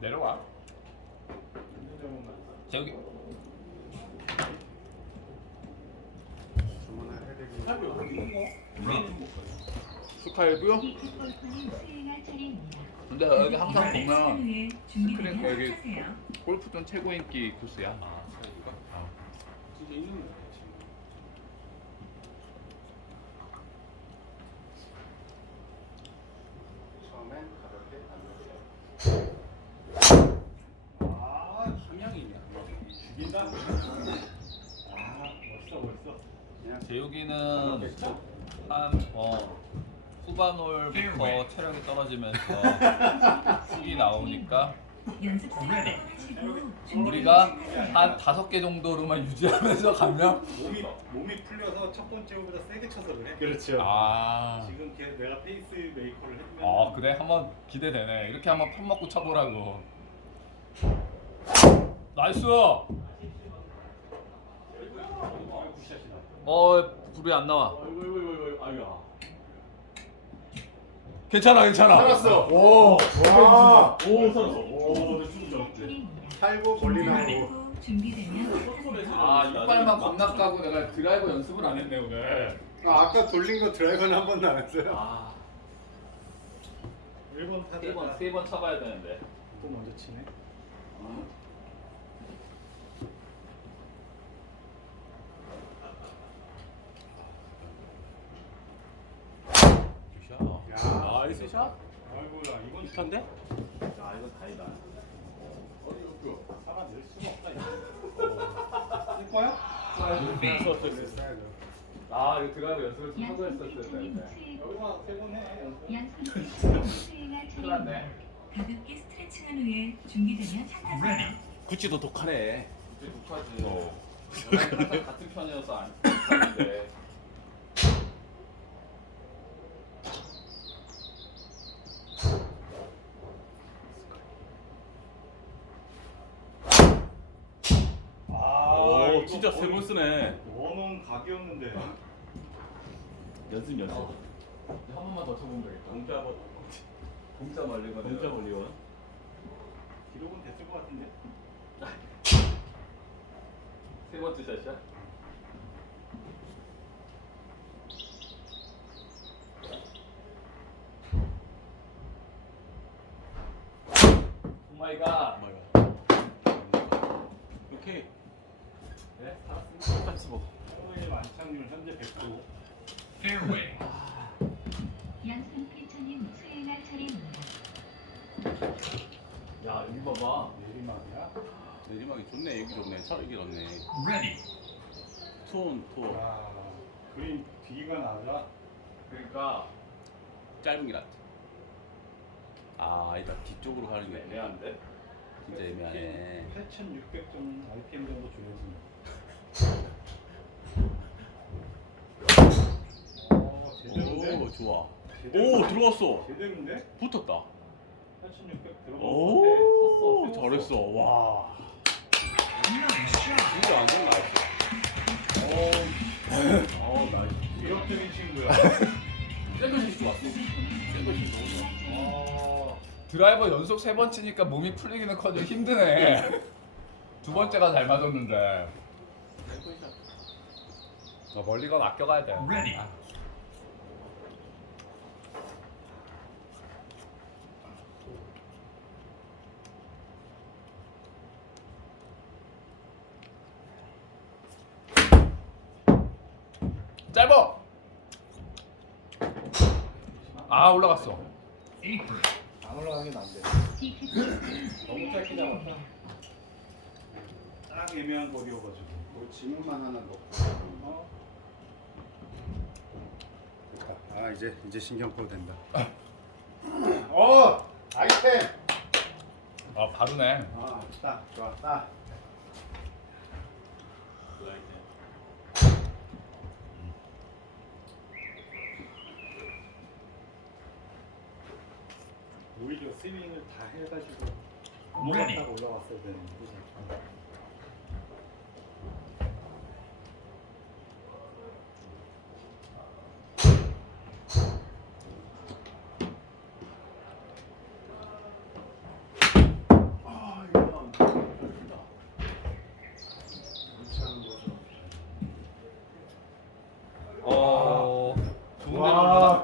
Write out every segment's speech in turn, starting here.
내려와. 저기 스카이브요? 근데 여기 항상 보면 후에 준비되면 스크린 여기. 골프존 최고 인기 코스야. 아 사이즈가 진짜 있는 거예요 지금 처음엔 가볍게 당겨주세요 아 함량이 있네 죽인다 아 멋있어 멋있어 그냥 재욱이는 한 어, 후반홀부터 체력이 떨어지면서 숙이 나오니까 우리가 한 다섯 개 정도로만 유지하면서 가면 몸이 몸이 풀려서 첫 번째 호보다 세게 쳐서 그래. 그렇죠 아, 지금 걔 내가 페이스 메이커를 해주면 어 그래 한번 기대되네. 이렇게 한번 편 먹고 쳐보라고. 나이스. 어 불이 안 나와. 어이구 어이구 어이구 아유야. 괜찮아 괜찮아. 살았어 오 와. 오 살았어. 오. 차례입니다. 살고 걸리나고 후 준비되면 아 이빨만 겁나 까고 내가 드라이버 연습을 안 했네 오늘. 아, 아까 돌린 거 드라이버는 한 번도 안 했어요? 아, 1번 타자. 세번 세번 쳐봐야 되는데. 또 먼저 치네. 야 나이스 샷. 아이고 야 이건 비슷한데? 야 이건 다이다. 어디 그 사람 낼 수가 없다 이거. 쓸 거야? 아 이거 드라이버 연습을 좀 하고. 수행 여기만 세번 해. 연습. 양손 피처님 수행할 큰일 났네. 차례입니다. 가볍게 스트레칭한 후에 준비되면 샷하세요. 구찌도 독하네. 독하지. 항상 같은 편이어서 안 독하는데. 아 오, 이거 진짜 거의 세번 쓰네. 원원 각이었는데. 연습 연습. 한 번만 더 쳐보면 되겠다. 공짜 뭐 공짜 말리면 공짜 멀리원. 기록은 됐을 것 같은데. 세 번째 샷이야? 오 마이 갓. 오케이. 네, 살았습니다. 똑같이 뭐. 오늘 만창률 현재 100%. 양손 피처님 수행할 차례입니다. 야, 여기 봐봐. 내리막이야. 내리막이 좋네. 여기 좋네. 차 여기 좋네. 톤, 톤. 아 그린 뒤가 낮아. 그러니까 짧은 게 낫지. 아, 이다 뒤쪽으로 가는 게 애매한데? 진짜 애매하네. 8,600 정도 RPM 정도. 어, 제대로인데? 오, 좋아. 오, 들어갔어. 제대로인데? 붙었다. 8,600 들어간 오, 것 같아. 섰어. 잘했어. 와. 진짜 완전 나이스. 어, 나이스. 위협적인 친구야. 샌드위치 좋았어. 샌드위치 좋은 거. 아, 드라이버 연속 세 번 치니까 몸이 풀리기는 커녕 힘드네. 두 번째가 잘 맞았는데. 어, 멀리 건 아껴가야 돼. 아. 짧어. 아 올라갔어. 안 올라가긴 안 돼. 너무 짧게 잡았다. 딱 애매한 거리여가지고. 뭐 지문만 하나 넣고 어? 됐다. 아 이제 이제 신경 꺼도 된다 어 아이템 아 바로네. 아딱 좋아 딱 오히려 스윙을 다 해가지고 넘어갔다가 올라왔어야 되는데.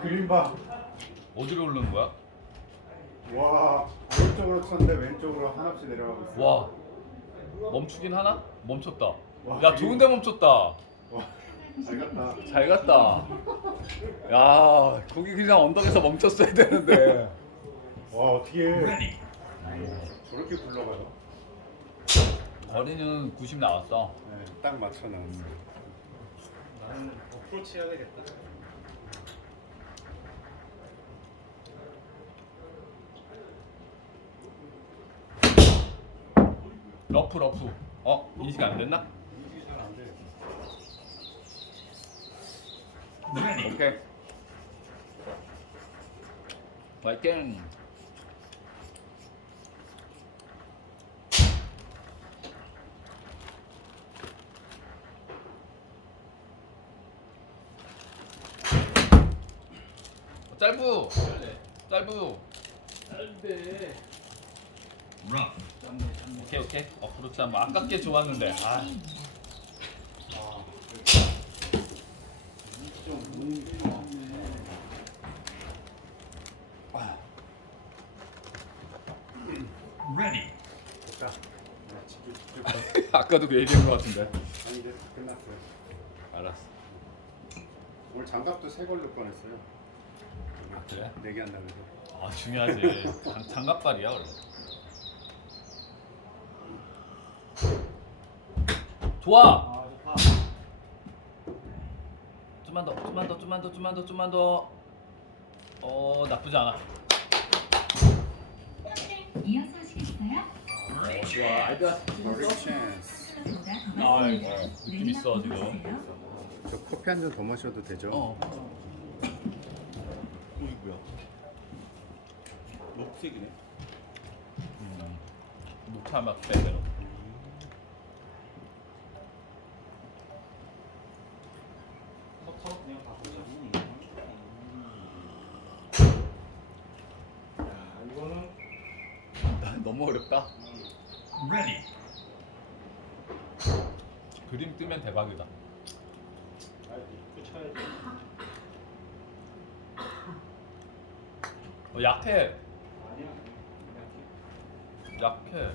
그림 봐. 어디로 오르는 거야? 와 오른쪽으로 쳤는데 왼쪽으로 한없이 내려가고 있어. 와 멈추긴 하나? 멈췄다. 와, 야 좋은데 멈췄다. 잘 갔다. 잘 갔다. 야 거기 그냥 언덕에서 멈췄어야 되는데. 와 어떻게 저렇게 굴러가요? 거리는 90 나왔어. 네, 딱 맞춰 나왔어. 나는 어프로치 해야 되겠다. 러프 러프. 어 인식 안 됐나? 오케이. 화이팅. 짧부. 짧부. 짧대. 오케이 오케이. 어프로치 한번 아깝게 좋았는데. 아. 됐다. 네, 지킬 지킬 거. 아까도 그 얘기한 것 같은데. 아니 이제 끝났어요. 알았어. 오늘 장갑도 새 걸로 꺼냈어요. 그래? 내기 한다 그래서. 아 중요하지. 장, 장갑발이야 원래. 좋아. 좀만 더, 좀만 더, 좀만 더, 좀만 더, 좀만 더. 어 나쁘지 않아. 이어서 하시겠어요? 좋아. 더 아. 이거 느낌 있어, 지금. 저 커피 한 잔 더 마셔도 되죠? 어. 녹색이네. 음. 녹차 맛 빼대로 그냥 바꾸자. 야 이거는 너무 어렵다. 그림 뜨면 대박이다. 어, 약해, 약해.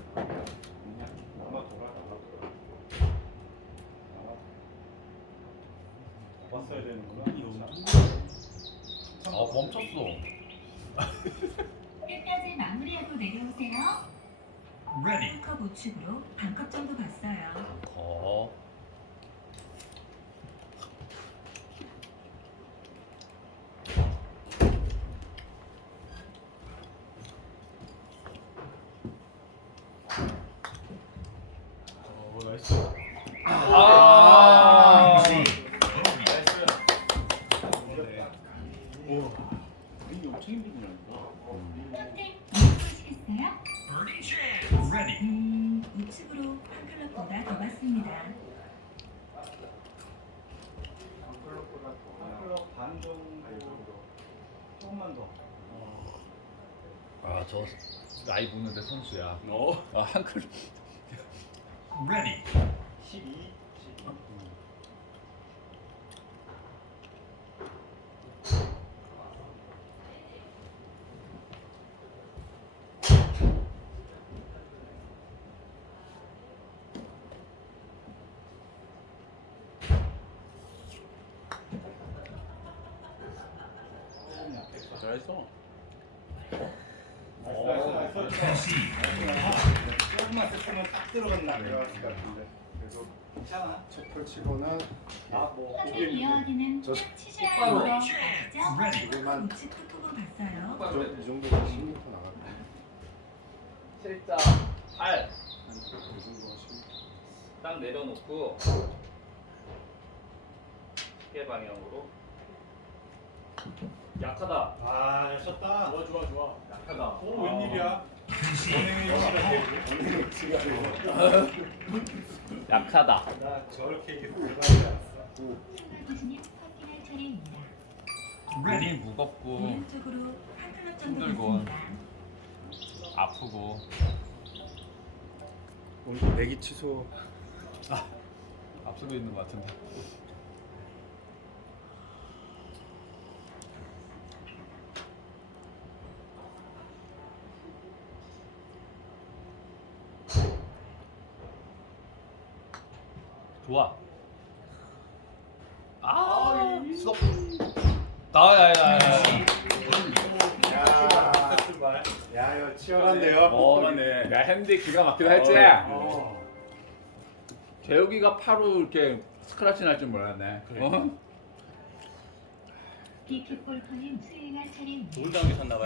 봤어야 되는구나. 아 멈췄어. 끝까지 마무리하고 내려오세요. 컵 우측으로 반컵 정도 갔어요. 거. 어 나이스. 아. 오. 이게 엄청 힘들구나. 펀팅 이어서 하시겠어요? 음, 우측으로 한 클럽보다 더 갔습니다. 클럽 반 정도. 조금만 더. 아저 나이 보는데 선수야. 어. 아 한 클. 12. 12. 잘했어. 나이스 나이스 나이스. 조금만 세트면 딱 들어간다. 내려갔을 것 같은데. 그래도 괜찮아. 첫풀 치고는 아뭐 펀팅 이어하기는 저- 딱 치셔야 하는 거 아시죠? 이거만 우측 툭툭으로 갔어요. 저- 이 정도가 10m 나갔다. 실자 8. 이 정도가 10m. 딱 내려놓고 시계 방향으로 약하다 아, 잘 쳤다. 좋아, 좋아, 좋아. 약하다 오, 웬일이야? 은행의 위치가 되고. 약하다 나 저렇게 교수님 펀팅할 차례입니다. 몸이 무겁고 힘들고. 아프고 오늘 내기 취소. 앞서고 있는 것 같은데 좋아. 아, 수업. 나야야야. 야, 출발. 야 이거 치열한데요. 어, 맞네. 야 핸디 기가 막히다 했지. 어. 재욱이가 파로 이렇게 스크래치 날 줄 몰랐네. 그래. 어? 비킥 골퍼님 수행할 차례입니다. 좋은 장기 샀나 봐요.